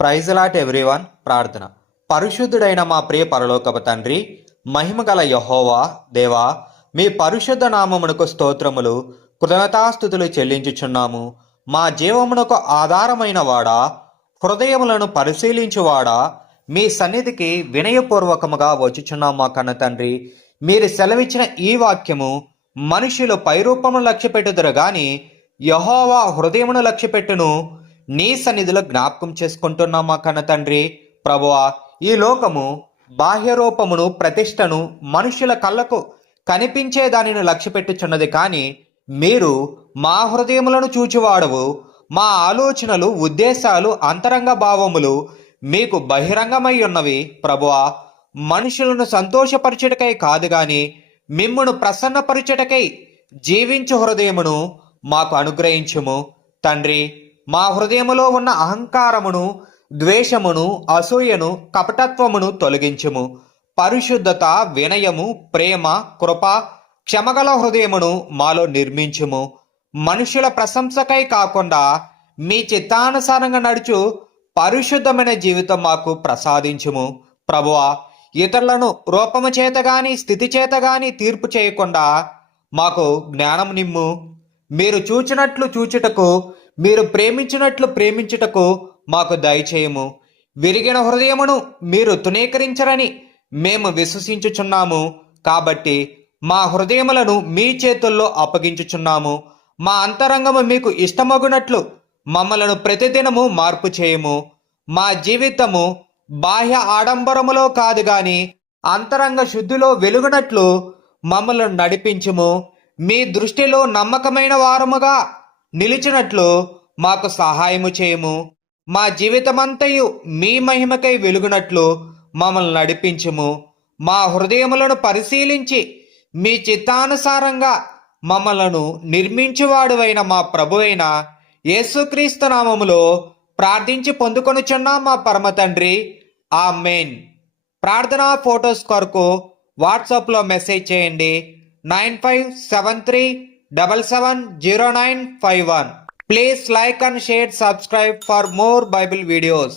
Praise lot everyone. ప్రార్థన. పరిశుద్ధుడైన మా ప్రియ పరలోకపు తండ్రి, మహిమగల యెహోవా దేవా, మీ పరిశుద్ధ నామమునకు స్తోత్రములు, కృతజ్ఞతాస్తుతులు చెల్లించుచున్నాము. మా జీవమునకు ఆధారమైన వాడా, హృదయములను పరిశీలించువాడా, మీ సన్నిధికి వినయపూర్వకముగా వచ్చుచున్నాం మా కన్న తండ్రి. మీరు సెలవిచ్చిన ఈ వాక్యము మనుషులు పైరూపమును లక్ష్యపెట్టుదురు గాని యెహోవా హృదయమును లక్ష్యపెట్టును. నీ సన్నిధిలో జ్ఞాపకం చేసుకుంటున్నాం మా కన్న తండ్రి. ప్రభువా, ఈ లోకము బాహ్య రూపమును, ప్రతిష్టను, మనుషుల కళ్ళకు కనిపించే దానిని లక్ష్యపెట్టుచున్నది, కానీ మీరు మా హృదయములను చూచువాడవు. మా ఆలోచనలు, ఉద్దేశాలు, అంతరంగ భావములు మీకు బహిరంగమై ఉన్నవి. ప్రభువా, మనుషులను సంతోషపరచుటకై కాదు గాని మిమ్మును ప్రసన్నపరచుటకై జీవించు హృదయమును మాకు అనుగ్రహించుము తండ్రి. మా హృదయములో ఉన్న అహంకారమును, ద్వేషమును, అసూయను, కపటత్వమును తొలగించుము. పరిశుద్ధత, వినయము, ప్రేమ, కృప, క్షమగల హృదయమును మాలో నిర్మించుము. మనుషుల ప్రశంసకై కాకుండా మీ చిత్తానుసారంగా నడుచు పరిశుద్ధమైన జీవితం మాకు ప్రసాదించుము. ప్రభువా, ఇతరులను రూపము చేత గాని, స్థితి చేత గాని తీర్పు చేయకుండా మాకు జ్ఞానం నిమ్ము. మీరు చూచినట్లు చూచుటకు, మీరు ప్రేమించినట్లు ప్రేమించుటకు మాకు దయచేయము. విరిగిన హృదయమును మీరు తునీకరించరని మేము విశ్వసించుచున్నాము. కాబట్టి మా హృదయములను మీ చేతుల్లో అప్పగించుచున్నాము. మా అంతరంగము మీకు ఇష్టమగునట్లు మమ్మలను ప్రతిదినము మార్పు చేయము. మా జీవితము బాహ్య ఆడంబరములో కాదు గాని అంతరంగ శుద్ధిలో వెలుగునట్లు మమ్మలను నడిపించుము. మీ దృష్టిలో నమ్మకమైన వారముగా నిలిచినట్లు మాకు సహాయము చేయము. మా జీవితమంతయు మీ మహిమకై వెలుగునట్లు మమ్మల్ని నడిపించుము. మా హృదయములను పరిశీలించి మీ చిత్తానుసారంగా మమ్మలను నిర్మించువాడువైన మా ప్రభువైన యేసుక్రీస్తు నామములో ప్రార్థించి పొందుకొనుచున్నాం మా పరమ తండ్రి. ఆమేన్. ప్రార్థనా ఫోటోస్ కొరకు వాట్సాప్లో మెసేజ్ చేయండి. 9573770951. Please like and share, subscribe for more Bible videos.